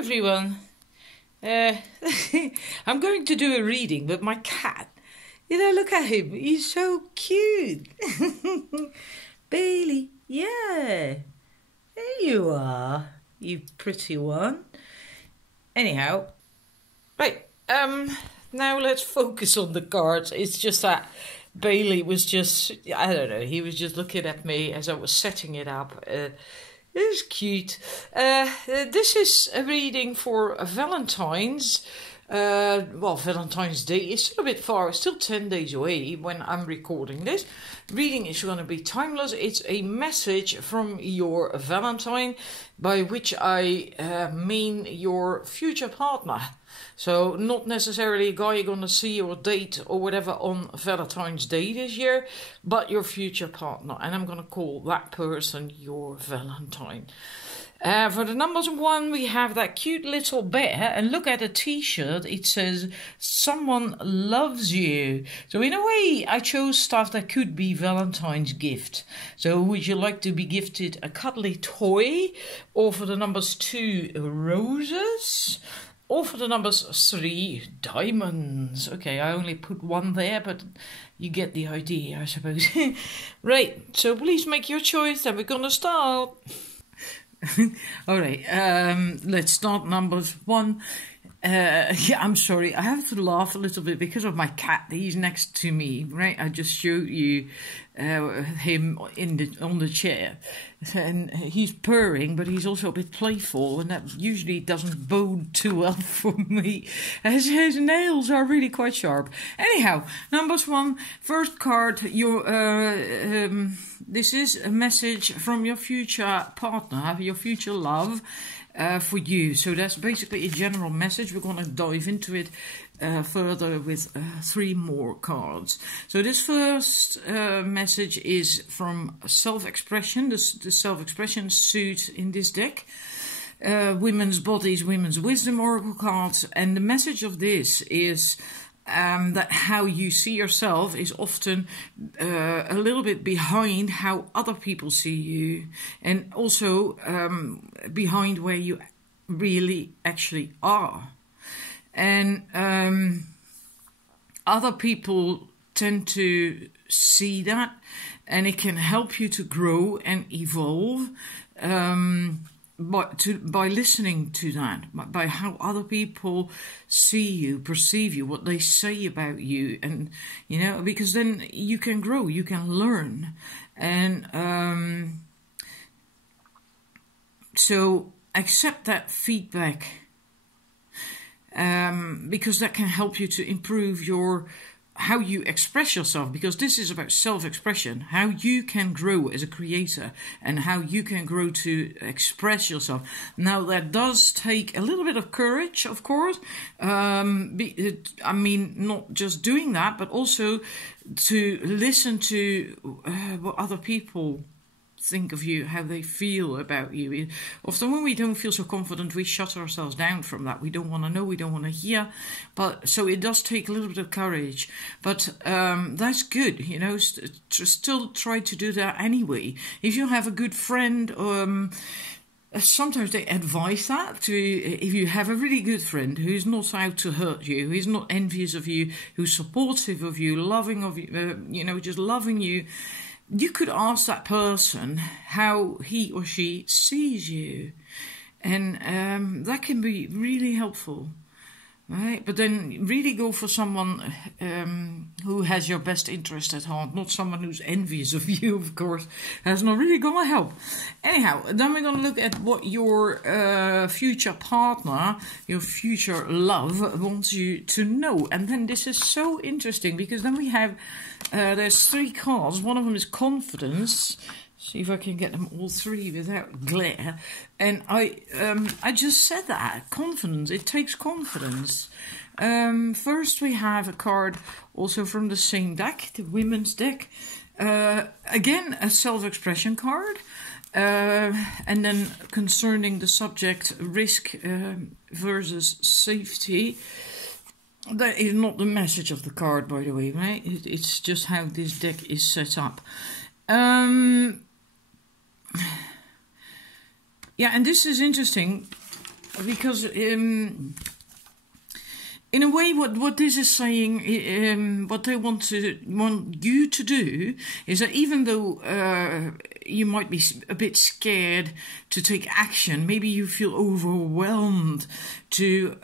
everyone. I'm going to do a reading, but my cat, look at him. He's so cute. Bailey, yeah. There you are, you pretty one. Anyhow, right, now let's focus on the cards. It's just that Bailey was just, I don't know, he was just looking at me as I was setting it up. It was cute. This is a reading for Valentine's. Valentine's Day is still a bit far. It's still 10 days away when I'm recording this. Reading is going to be timeless. It's a message from your Valentine, by which I mean your future partner. So not necessarily a guy you're going to see or date or whatever on Valentine's Day this year, but your future partner. And I'm going to call that person your Valentine. For the numbers 1, we have that cute little bear, and look at the t-shirt. It says, someone loves you. So in a way, I chose stuff that could be Valentine's gift. So would you like to be gifted a cuddly toy? Or for the numbers 2, roses? Or for the numbers 3, diamonds. Okay, I only put 1 there, but you get the idea, I suppose. Right, so please make your choice, and we're gonna start. Alright, let's start numbers 1. I'm sorry, I have to laugh a little bit because of my cat. He's next to me, right? I just showed you him on the chair, and he's purring, but he's also a bit playful, and that usually doesn't bode too well for me, as his nails are really quite sharp. Anyhow, numbers 1, first card. This is a message from your future partner, your future love. For you. So that's basically a general message. We're going to dive into it further with 3 more cards. So this first message is from self-expression, the self-expression suit in this deck. Women's Bodies, Women's Wisdom Oracle cards. And the message of this is that how you see yourself is often a little bit behind how other people see you, and also behind where you really actually are. And other people tend to see that, and it can help you to grow and evolve. By listening to that, by how other people see you, perceive you, what they say about you, and because then you can grow, you can learn, and so accept that feedback, because that can help you to improve how you express yourself, because this is about self-expression, how you can grow as a creator and how you can grow to express yourself. Now, that does take a little bit of courage, of course. I mean, not just doing that, but also to listen to what other people think of you, how they feel about you. Often when we don't feel so confident, we shut ourselves down from that. We don't want to know, we don't want to hear. But so it does take a little bit of courage. But that's good, to still try to do that anyway. If you have a good friend, sometimes they advise that if you have a really good friend who's not out to hurt you, who's not envious of you, who's supportive of you, loving of you, just loving you. You could ask that person how he or she sees you, and that can be really helpful, right? But then really go for someone who has your best interest at heart, not someone who's envious of you, of course. That's not really going to help. Anyhow, then we're going to look at what your future partner, your future love, wants you to know. And then this is so interesting, because then we have, there's 3 cards. One of them is confidence. See if I can get them all 3 without glare. And I just said that. Confidence. It takes confidence. First we have a card also from the same deck, the women's deck. Again, a self-expression card. And then concerning the subject, risk versus safety. That is not the message of the card, by the way, right? It's just how this deck is set up. Yeah, and this is interesting because in a way, what this is saying, what they want you to do is that even though you might be a bit scared to take action, maybe you feel overwhelmed to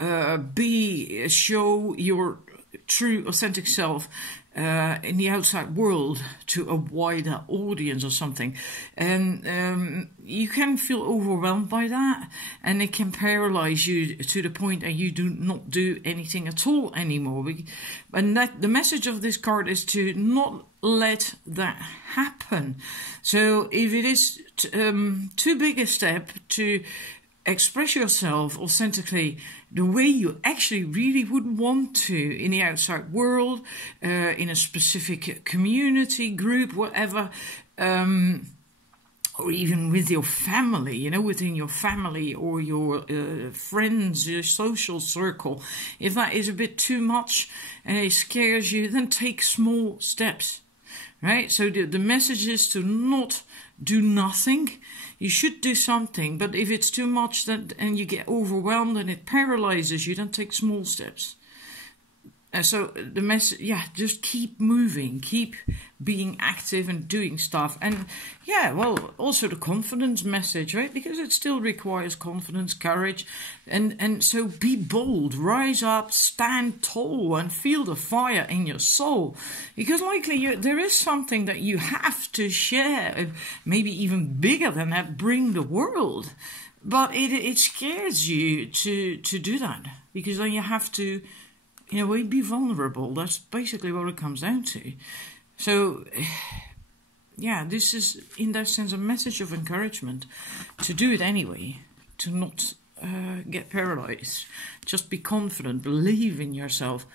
show your true, authentic self in the outside world to a wider audience or something, and you can feel overwhelmed by that, and it can paralyze you to the point that you do not do anything at all anymore. And that the message of this card is to not let that happen. So if it is too big a step to express yourself authentically the way you actually really would want to in the outside world, in a specific community group, whatever, or even with your family, within your family or your friends, your social circle. If that is a bit too much and it scares you, then take small steps, right? So the message is to not do nothing. You should do something, but if it's too much and you get overwhelmed and it paralyzes you, then take small steps. So the message, just keep moving, keep being active and doing stuff. And also the confidence message, right? Because it still requires confidence, courage. And so be bold, rise up, stand tall and feel the fire in your soul. Because likely there is something that you have to share, maybe even bigger than that, bring the world. But it scares you to do that, because then you have to, be vulnerable. That's basically what it comes down to. So, this is, in that sense, a message of encouragement to do it anyway, to not get paralyzed. Just be confident, believe in yourself,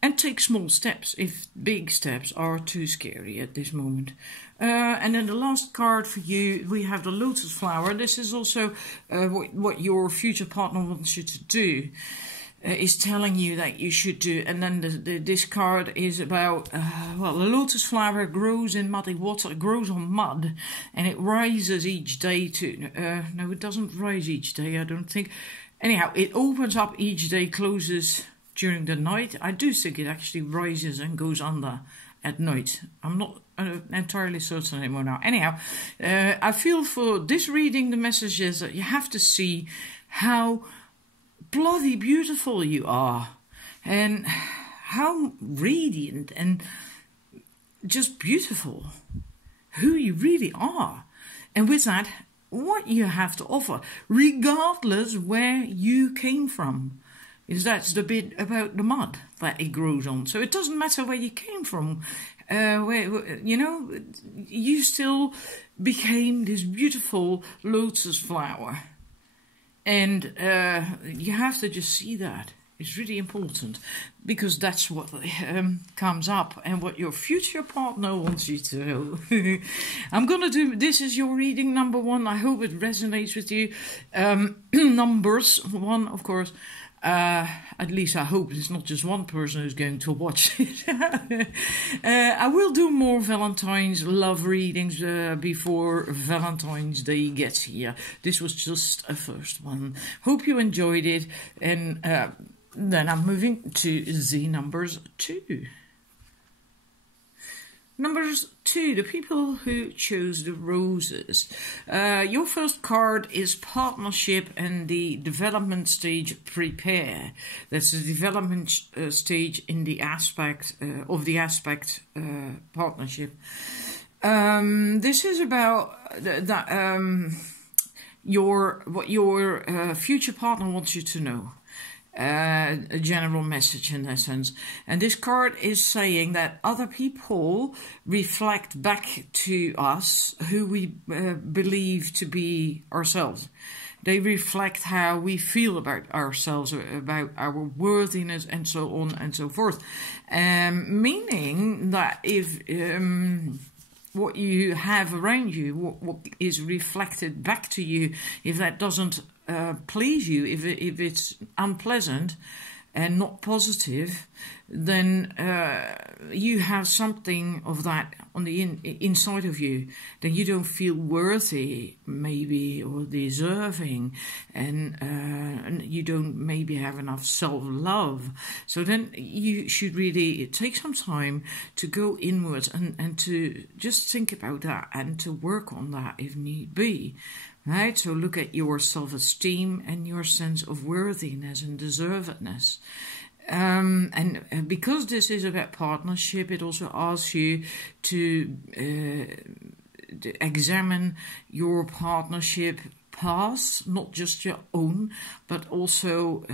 and take small steps if big steps are too scary at this moment. And then the last card for you, we have the lotus flower. This is also what your future partner wants you to do. Is telling you that you should do. And then this card is about, the lotus flower grows in muddy water, it grows on mud, and it rises each day to, no, it doesn't rise each day, I don't think. Anyhow, it opens up each day, closes during the night. I do think it actually rises and goes under at night. I'm not entirely certain anymore now. Anyhow, I feel for this reading, the message is that you have to see how bloody beautiful you are, and how radiant and just beautiful who you really are, and with that what you have to offer, regardless where you came from. Because that's the bit about the mud that it grows on. So it doesn't matter where you came from, you still became this beautiful lotus flower. And you have to just see that. It's really important, because that's what comes up and what your future partner wants you to know. I'm going to do, this is your reading number 1. I hope it resonates with you. Numbers 1, of course. At least I hope it's not just one person who's going to watch it. I will do more Valentine's love readings before Valentine's Day gets here. This was just a first one. Hope you enjoyed it. And then I'm moving to the numbers 2. Numbers 2, the people who chose the roses. Your first card is partnership and the development stage prepare. That's the development stage in the aspect partnership. This is about what your future partner wants you to know. A general message in that sense. And this card is saying that other people reflect back to us who we believe to be ourselves. They reflect how we feel about ourselves, about our worthiness, and so on and so forth. Meaning that if what you have around you, what is reflected back to you, if that doesn't please you, if it's unpleasant, and not positive, then you have something of that on the inside of you. Then you don't feel worthy, maybe, or deserving, and you don't maybe have enough self-love. So then you should really take some time to go inwards and to just think about that and to work on that if need be. Right, so look at your self-esteem and your sense of worthiness and deservedness. And because this is about partnership, it also asks you to examine your partnership past, not just your own, but also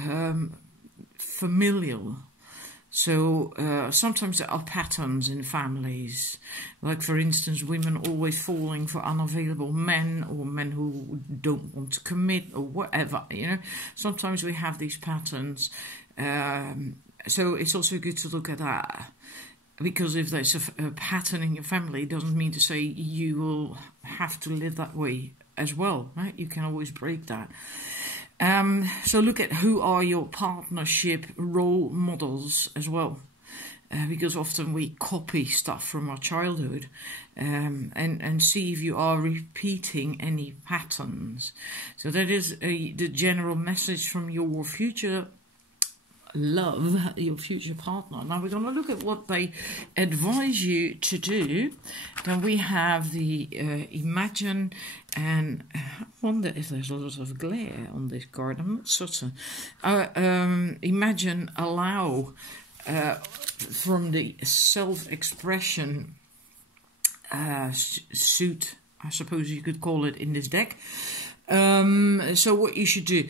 familial. So sometimes there are patterns in families, like for instance, women always falling for unavailable men, or men who don't want to commit, or whatever. You know, sometimes we have these patterns. So it's also good to look at that, because if there's a pattern in your family, it doesn't mean to say you will have to live that way as well, right? You can always break that. So look at who are your partnership role models as well, because often we copy stuff from our childhood, and see if you are repeating any patterns. So that is the general message from your future love, your future partner. Now we're going to look at what they advise you to do. Then we have the imagine, and I wonder if there's a lot of glare on this card. I'm not certain. Imagine, allow, from the self-expression suit, I suppose you could call it, in this deck. So what you should do.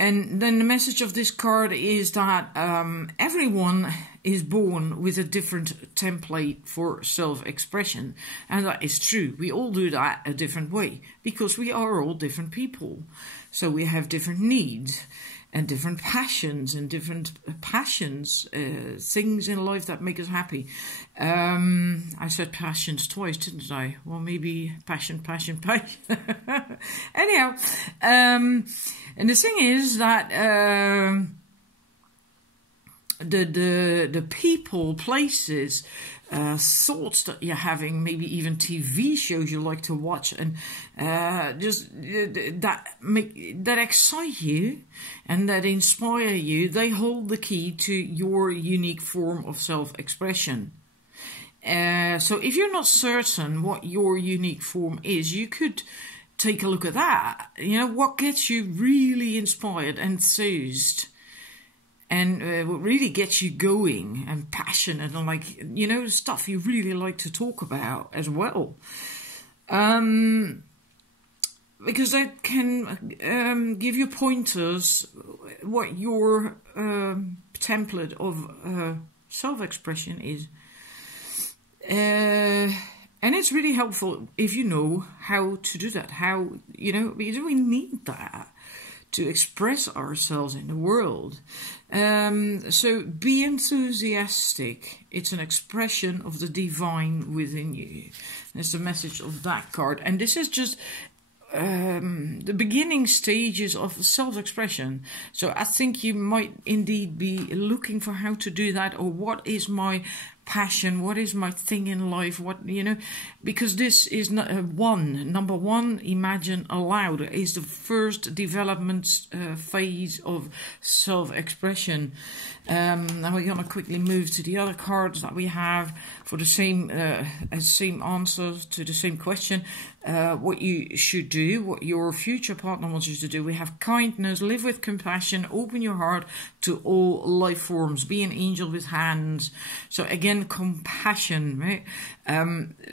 And then the message of this card is that everyone is born with a different template for self-expression. And that is true. We all do that a different way, because we are all different people. So we have different needs and different passions things in life that make us happy. I said passions twice, didn't I? Well, maybe passion. Anyhow, and the thing is that the people, places, thoughts that you're having, maybe even TV shows you like to watch, and just that excite you and that inspire you, they hold the key to your unique form of self-expression. So if you're not certain what your unique form is, you could take a look at that. You know, what gets you really inspired, enthused, and what really gets you going and passionate, and like, you know, stuff you really like to talk about as well. Because that can give you pointers what your template of self-expression is. And it's really helpful if you know how to do that. How, you know, because we need that to express ourselves in the world. So be enthusiastic. It's an expression of the divine within you. That's the message of that card. And this is just the beginning stages of self-expression. So I think you might indeed be looking for how to do that, or what is my passion, what is my thing in life, what, you know, because this is not number one, imagine aloud, is the first development phase of self-expression. Now we're going to quickly move to the other cards that we have for the same answer to the same question. What you should do, what your future partner wants you to do. We have kindness, live with compassion, open your heart to all life forms, be an angel with hands. So again, compassion, right?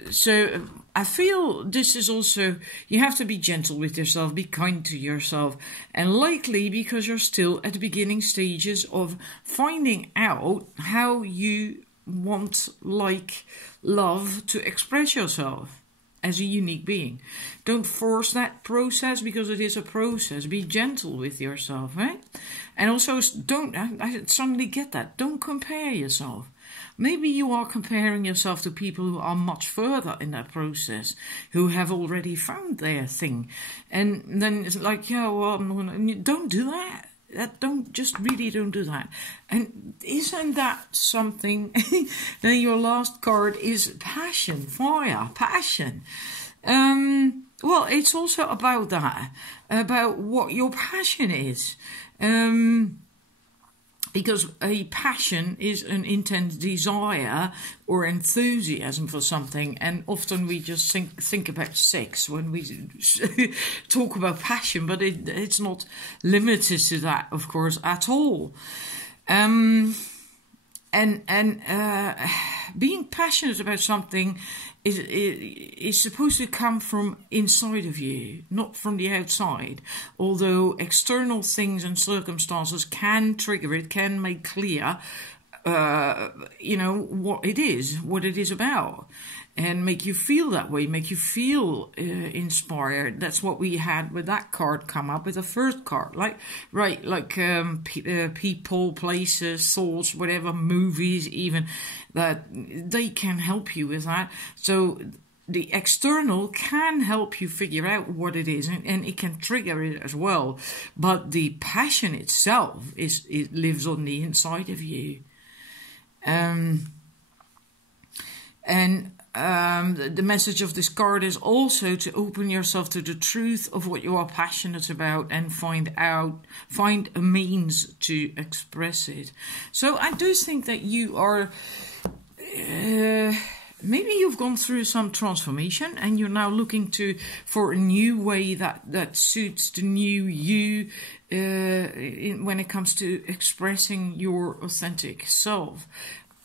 So I feel this is also, you have to be gentle with yourself, be kind to yourself, and likely because you're still at the beginning stages of finding out how you want, like, love to express yourself as a unique being. Don't force that process, because it is a process. Be gentle with yourself, right? And also, don't, I suddenly get that, don't compare yourself. Maybe you are comparing yourself to people who are much further in that process, who have already found their thing. And then it's like, yeah, well, don't do that. don't do that. And isn't that something? Then your last card is passion, fire, passion. Well, it's also about that, about what your passion is. Because a passion is an intense desire or enthusiasm for something, and often we just think about sex when we talk about passion, but it's not limited to that, of course, at all. Being passionate about something is supposed to come from inside of you, not from the outside. Although external things and circumstances can trigger it, can make clear, what it is about, and make you feel that way, make you feel inspired. That's what we had with that card come up with the first card, people, places, thoughts, whatever, movies, even, that they can help you with that. So the external can help you figure out what it is, and it can trigger it as well. But the passion itself it lives on the inside of you. The message of this card is also to open yourself to the truth of what you are passionate about and find a means to express it. So I do think that you are, maybe you've gone through some transformation and you're now looking for a new way that suits the new you when it comes to expressing your authentic self.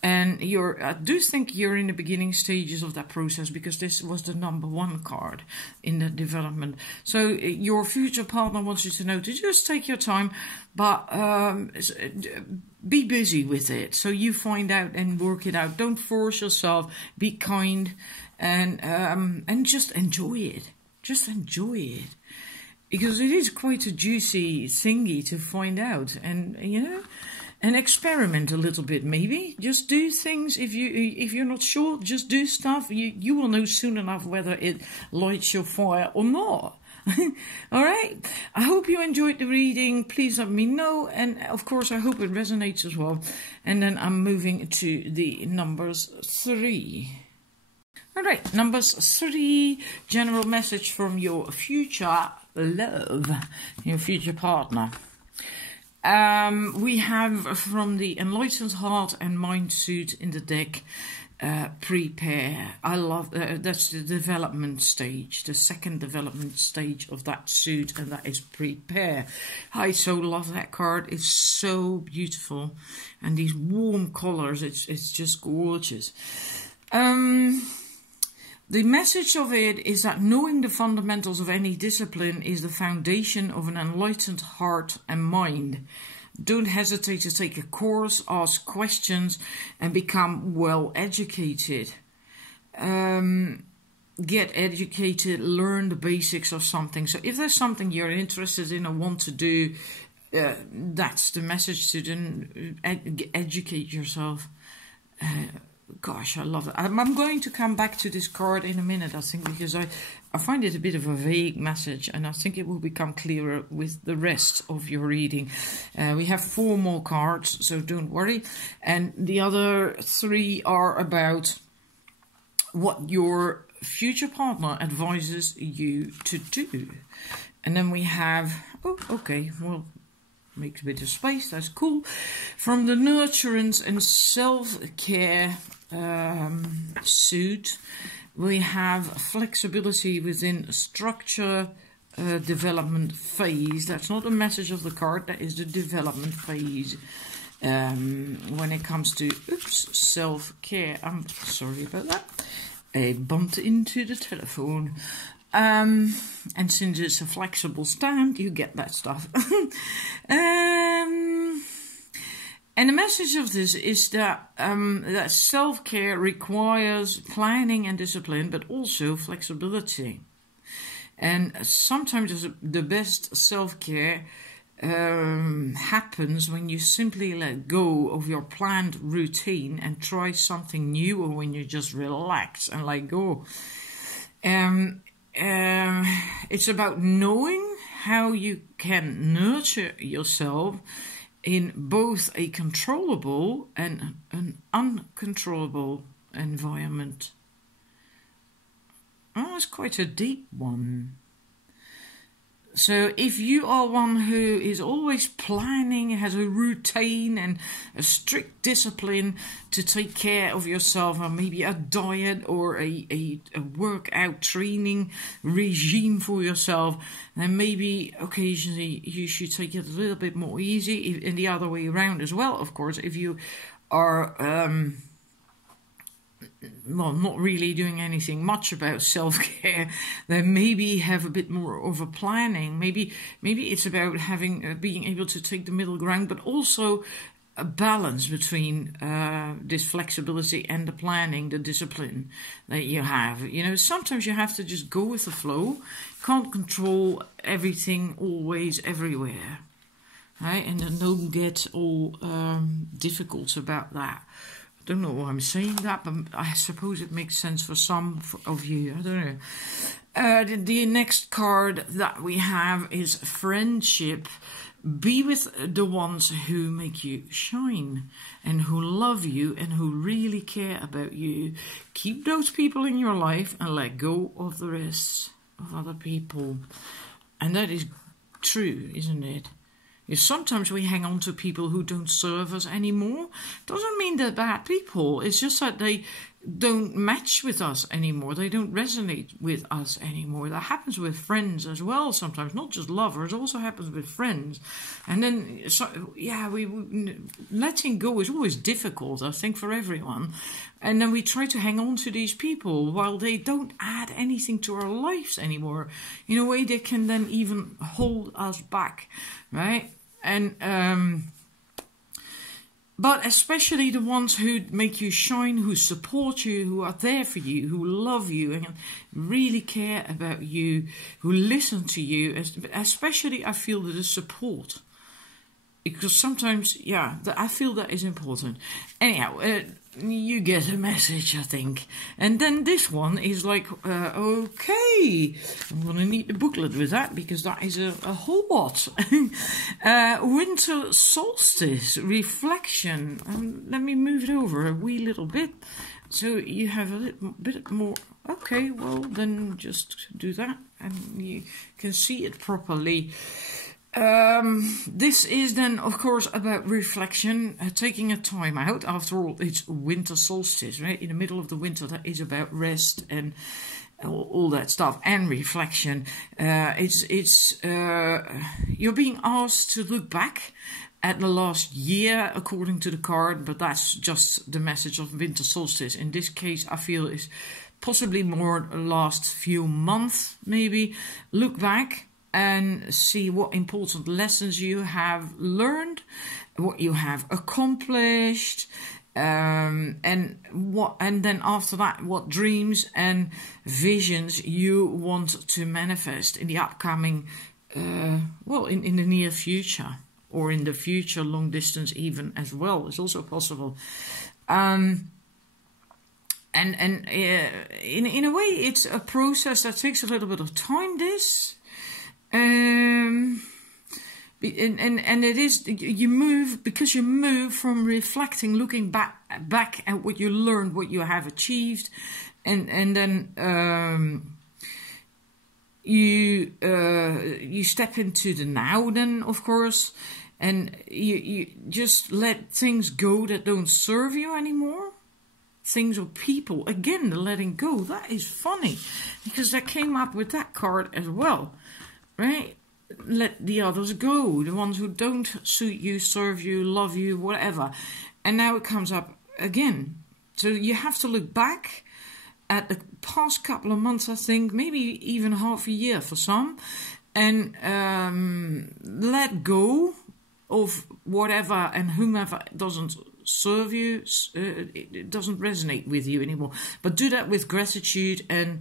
And I do think you're in the beginning stages of that process, because this was the number 1 card in the development. So your future partner wants you to know to just take your time, but be busy with it. So you find out and work it out. Don't force yourself. Be kind and just enjoy it. Just enjoy it, because it is quite a juicy thingy to find out, and and experiment a little bit. Maybe just do things. If you're not sure, just do stuff. You will know soon enough whether it lights your fire or not. All right. I hope you enjoyed the reading. Please let me know, and of course I hope it resonates as well. And then I'm moving to the numbers 3. All right, numbers 3, general message from your future love, your future partner. We have from the Enlightened Heart and Mind suit in the deck, prepare. I love that's the development stage, the second development stage of that suit, and that is prepare. I so love that card. It's so beautiful, and these warm colors. It's just gorgeous. The message of it is that knowing the fundamentals of any discipline is the foundation of an enlightened heart and mind. Don't hesitate to take a course, ask questions, and become well educated. Get educated, learn the basics of something. So if there's something you're interested in or want to do, that's the message to them. Educate yourself. Gosh, I love it. I'm going to come back to this card in a minute, I think, because I find it a bit of a vague message, and I think it will become clearer with the rest of your reading. We have 4 more cards, so don't worry. And the other 3 are about what your future partner advises you to do. And then we have, makes a bit of space, that's cool. From the Nurturance and Self-Care suit, we have flexibility within structure, development phase. That's not a message of the card, that is the development phase. When it comes to self-care, I'm sorry about that, I bumped into the telephone. And since it's a flexible stand, you get that stuff. And the message of this is that that self-care requires planning and discipline, but also flexibility. And sometimes the best self-care happens when you simply let go of your planned routine and try something new, or when you just relax and let go. It's about knowing how you can nurture yourself in both a controllable and an uncontrollable environment. Oh, it's quite a deep one. So if you are one who is always planning, has a routine and a strict discipline to take care of yourself, or maybe a diet or a workout training regime for yourself, then maybe occasionally you should take it a little bit more easy, and the other way around as well, of course. If you are not really doing anything much about self-care, then maybe have a bit more of a planning. Maybe it's about having being able to take the middle ground, but also a balance between this flexibility and the planning, the discipline that you have. You know, sometimes you have to just go with the flow. Can't control everything always everywhere, right? And then don't get all difficult about that. I don't know why I'm saying that, but I suppose it makes sense for some of you. I don't know. The next card that we have is friendship. Be with the ones who make you shine and who love you and who really care about you. Keep those people in your life and let go of the rest of other people. And that is true, isn't it? Sometimes we hang on to people who don't serve us anymore. Doesn't mean they're bad people. It's just that they don't match with us anymore. They don't resonate with us anymore. That happens with friends as well sometimes. Not just lovers. It also happens with friends. And then, letting go is always difficult, I think, for everyone. And then we try to hang on to these people while they don't add anything to our lives anymore. In a way, they can then even hold us back, right? And but especially the ones who make you shine, who support you, who are there for you, who love you and really care about you, who listen to you. Especially, I feel that the support, because sometimes, I feel that is important. Anyhow, you get a message, I think. And then this one is like, okay, I'm going to need the booklet with that, because that is a whole lot. Winter solstice, reflection. Let me move it over a wee little bit, so you have a little bit more. Okay, well, then just do that, and you can see it properly. This is then, of course, about reflection, taking a time out. After all, it's winter solstice, right? In the middle of the winter, that is about rest and all that stuff, and reflection. You're being asked to look back at the last year, according to the card, but that's just the message of winter solstice. In this case, I feel is possibly more the last few months, maybe. Look back and see what important lessons you have learned, what you have accomplished, and then after that, what dreams and visions you want to manifest in the upcoming, in the near future, or in the future, long distance even as well. It's also possible. In a way, it's a process that takes a little bit of time. And it is, you move from reflecting, looking back at what you learned, what you have achieved, and then you step into the now. Then, of course, and you just let things go that don't serve you anymore. Things or people, again, the letting go. That is funny, because that came up with that card as well. Right? Let the others go. The ones who don't suit you, serve you, love you, whatever. And now it comes up again. So you have to look back at the past couple of months, I think, maybe even half a year for some, and let go of whatever and whomever doesn't serve you, it doesn't resonate with you anymore. But do that with gratitude and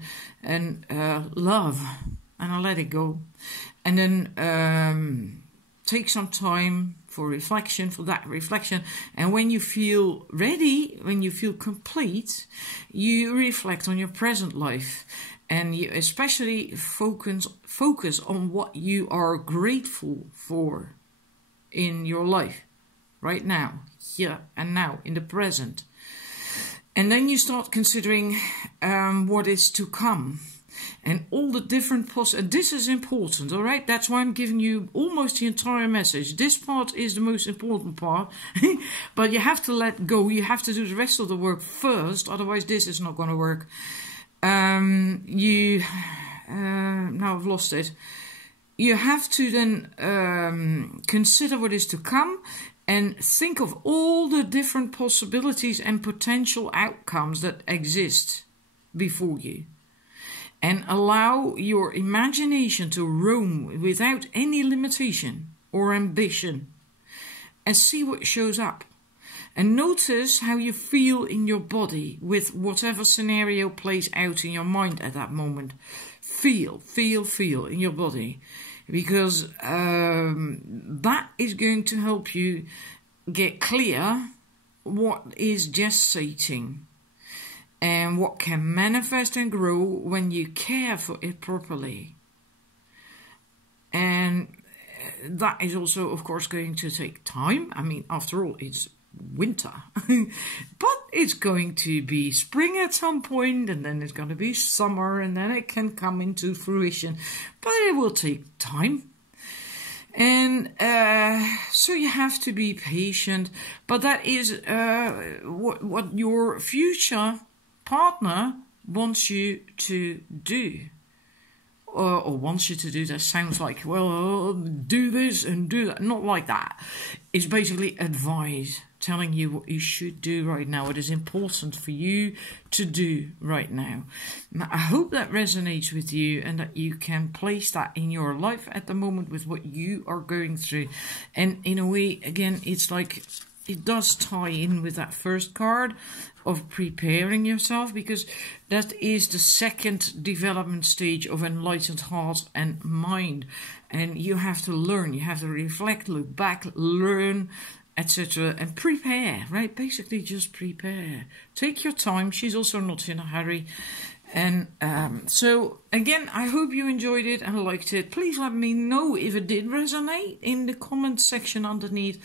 love. And I'll let it go. And then take some time for that reflection. And when you feel ready, when you feel complete, you reflect on your present life. And you especially focus on what you are grateful for in your life right now, here and now, in the present. And then you start considering what is to come and all the different and this is important, all right? That's why I'm giving you almost the entire message. This part is the most important part, but you have to let go. You have to do the rest of the work first, otherwise this is not going to work. Now I've lost it. You have to then consider what is to come and think of all the different possibilities and potential outcomes that exist before you. And allow your imagination to roam without any limitation or ambition. And see what shows up. And notice how you feel in your body with whatever scenario plays out in your mind at that moment. Feel in your body. Because that is going to help you get clear what is gestating and what can manifest and grow when you care for it properly. And that is also, of course, going to take time. I mean, after all, it's winter. But it's going to be spring at some point, and then it's going to be summer, and then it can come into fruition. But it will take time. And so you have to be patient. But that is what your future partner wants you to do. Or wants you to do. That sounds like, well, do this and do that. Not like that. It's basically advice, telling you what you should do right now. What is important for you to do right now. Now, I hope that resonates with you and that you can place that in your life at the moment with what you are going through. And in a way, again, it's like it does tie in with that first card of preparing yourself, because that is the second development stage of enlightened heart and mind. And you have to learn, you have to reflect, look back, learn, etc. and prepare, right? Basically just prepare. Take your time. She's also not in a hurry. And so, again, I hope you enjoyed it and liked it. Please let me know if it did resonate in the comment section underneath.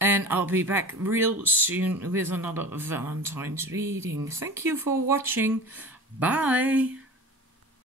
And I'll be back real soon with another Valentine's reading. Thank you for watching. Bye.